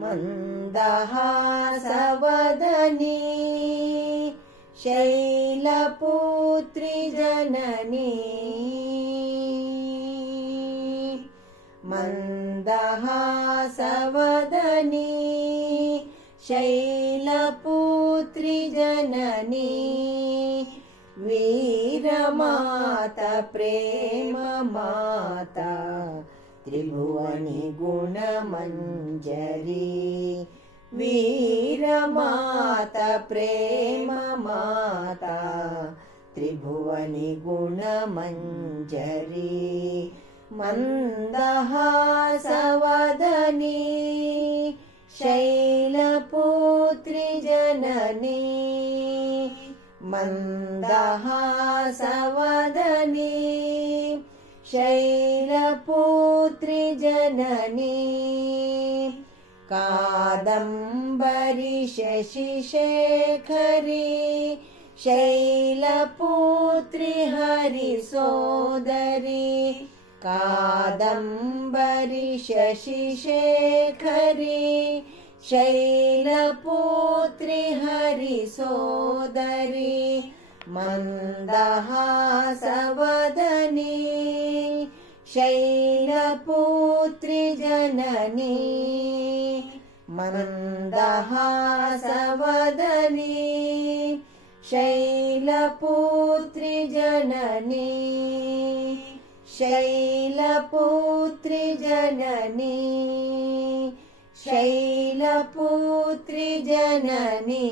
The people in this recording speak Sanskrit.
मन्दहासवदनी शैलपुत्री जननी मन्दहासवदनी शैलपुत्री जननी वीरमाता प्रेम माता त्रिभुवनी गुणमञ्जरी वीरमाता प्रेम माता त्रिभुवनी गुणमञ्जरी मन्दहासवदनी शैलपुत्री जननी मन्दहासवदनी शैलपुत्री जननी कादम्बरी शशिशेखरी शैलपुत्री हरिसोदरी कादम्बरी शशिशेखरी शैलपुत्री हरिसोदरी मन्दहासवदनी शैलपुत्री जननी मन्दहासवदनी शैलपुत्री जननी शैलपुत्री जननी शैलपुत्री जननी।